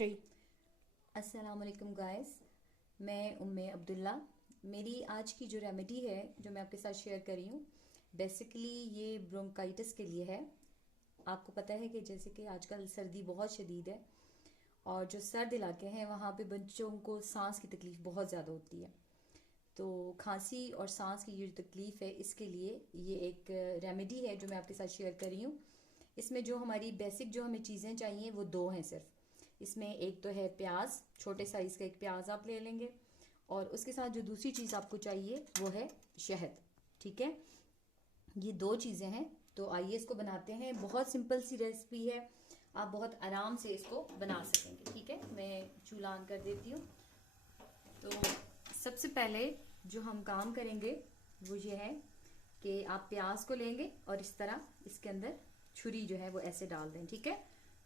3। अस्सलामुअलैकुम गाइस, मैं उम्मे अब्दुल्ला। मेरी आज की जो रेमेडी है जो मैं आपके साथ शेयर कर रही हूँ, बेसिकली ये ब्रोंकाइटिस के लिए है। आपको पता है कि जैसे कि आजकल सर्दी बहुत शदीद है और जो सर्द इलाके हैं वहाँ पे बच्चों को सांस की तकलीफ़ बहुत ज़्यादा होती है। तो खांसी और सांस की ये जो तकलीफ़ है, इसके लिए ये एक रेमेडी है जो मैं आपके साथ शेयर कर रही हूँ। इसमें जो हमारी बेसिक जो हमें चीज़ें चाहिए वो दो हैं सिर्फ। इसमें एक तो है प्याज, छोटे साइज़ का एक प्याज आप ले लेंगे, और उसके साथ जो दूसरी चीज़ आपको चाहिए वो है शहद। ठीक है, ये दो चीज़ें हैं। तो आइए इसको बनाते हैं। बहुत सिंपल सी रेसिपी है, आप बहुत आराम से इसको बना सकेंगे। ठीक है, मैं चूल्हा ऑन कर देती हूँ। तो सबसे पहले जो हम काम करेंगे वो ये है कि आप प्याज को लेंगे और इस तरह इसके अंदर छुरी जो है वो ऐसे डाल दें। ठीक है,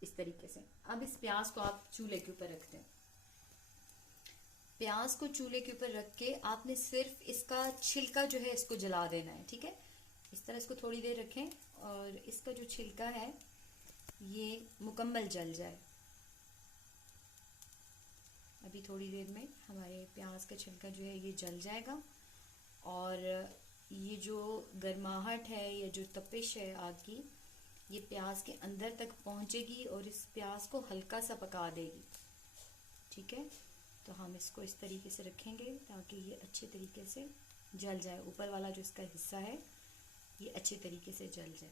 इस तरीके से। अब इस प्याज को आप चूल्हे के ऊपर रख दें। प्याज को चूल्हे के ऊपर रख के आपने सिर्फ इसका छिलका जो है इसको जला देना है। ठीक है, इस तरह इसको थोड़ी देर रखें और इसका जो छिलका है ये मुकम्मल जल जाए। अभी थोड़ी देर में हमारे प्याज का छिलका जो है ये जल जाएगा और ये जो गर्माहट है या जो तपिश है आग की, ये प्याज के अंदर तक पहुंचेगी और इस प्याज को हल्का सा पका देगी। ठीक है, तो हम इसको इस तरीके से रखेंगे ताकि ये अच्छे तरीके से जल जाए। ऊपर वाला जो इसका हिस्सा है ये अच्छे तरीके से जल जाए।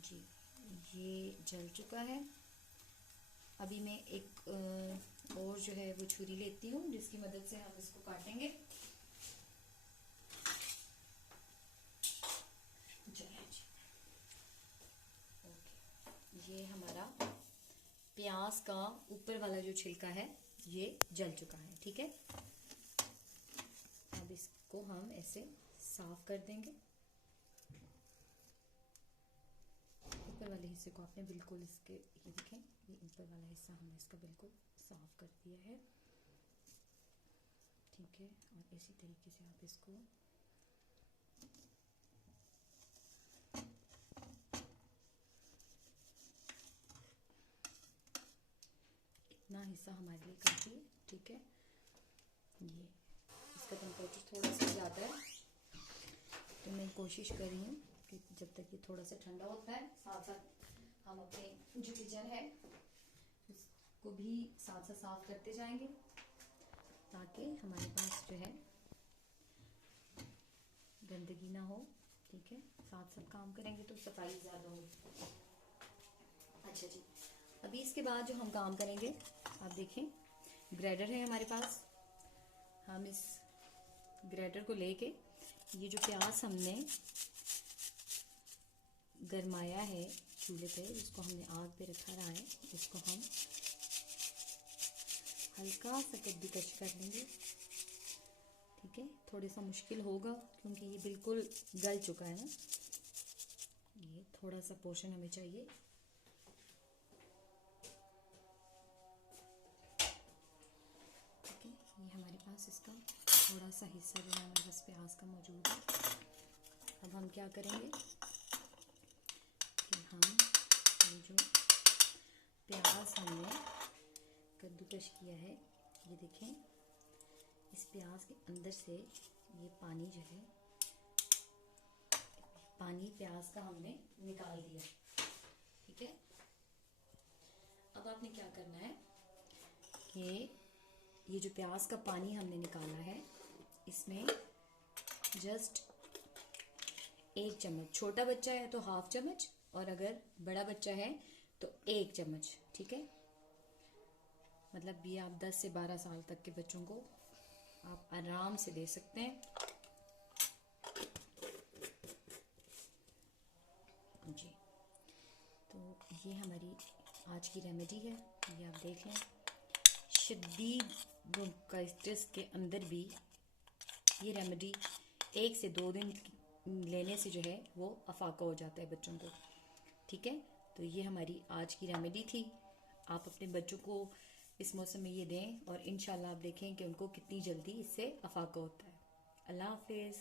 जी, ये जल चुका है। अभी मैं एक और जो है वो छुरी लेती हूँ जिसकी मदद से हम इसको काटेंगे। ये हमारा प्याज का ऊपर वाला जो छिलका है ये जल चुका है। ठीक है, अब इसको हम ऐसे साफ कर देंगे। ऊपर वाले हिस्से को आपने बिल्कुल इसके, ये देखें, ये ऊपर वाला हिस्सा हमने इसका बिल्कुल साफ कर दिया है। ठीक है, और इसी तरीके से आप इसको इतना हिस्सा हमारे लिए काफ़ी है। ठीक है, ये इसका टेम्परेचर थोड़ा सा ज़्यादा है तो मैं कोशिश कर रही हूँ कि जब तक ये थोड़ा सा ठंडा होता है साथ साथ हम अपने जो किचन है उसको भी साथ साथ साफ करते जाएंगे ताकि हमारे पास जो है गंदगी ना हो। ठीक है, साथ साथ काम करेंगे तो सफाई ज़्यादा होगी। अच्छा जी, अभी इसके बाद जो हम काम करेंगे, आप देखें ग्रेडर है हमारे पास। हम इस ग्रेडर को लेके ये जो प्याज हमने गरमाया है चूल्हे पे, जिसको हमने आग पे रखा रहा है, इसको हम हल्का सा कद्दूकस कर लेंगे। ठीक है, थोड़ा सा मुश्किल होगा क्योंकि ये बिल्कुल गल चुका है ना। ये थोड़ा सा पोर्शन हमें चाहिए। ठीक है, ये हमारे पास इसका थोड़ा सा हिस्सा जो है हमारे पास प्याज का मौजूद है। अब हम क्या करेंगे कि हम ये जो प्याज हमने कद्दूकस किया है, ये देखें, इस प्याज के अंदर से ये पानी जो है, पानी प्याज का हमने निकाल दिया। ठीक है, अब आपने क्या करना है कि ये जो प्याज का पानी हमने निकाला है इसमें जस्ट 1 चम्मच, छोटा बच्चा है तो हाफ चम्मच और अगर बड़ा बच्चा है तो 1 चम्मच। ठीक है, मतलब ये आप 10 से 12 साल तक के बच्चों को आप आराम से दे सकते हैं। जी, तो ये हमारी आज की रेमेडी है, ये आप देख लें। शदीद ब्रोंकाइटिस के अंदर भी ये रेमेडी 1 से 2 दिन लेने से जो है वो अफाका हो जाता है बच्चों को। ठीक है, तो ये हमारी आज की रेमेडी थी। आप अपने बच्चों को इस मौसम में ये दें और इंशाल्लाह आप देखें कि उनको कितनी जल्दी इससे अफाका होता है। अल्लाह हाफिज़।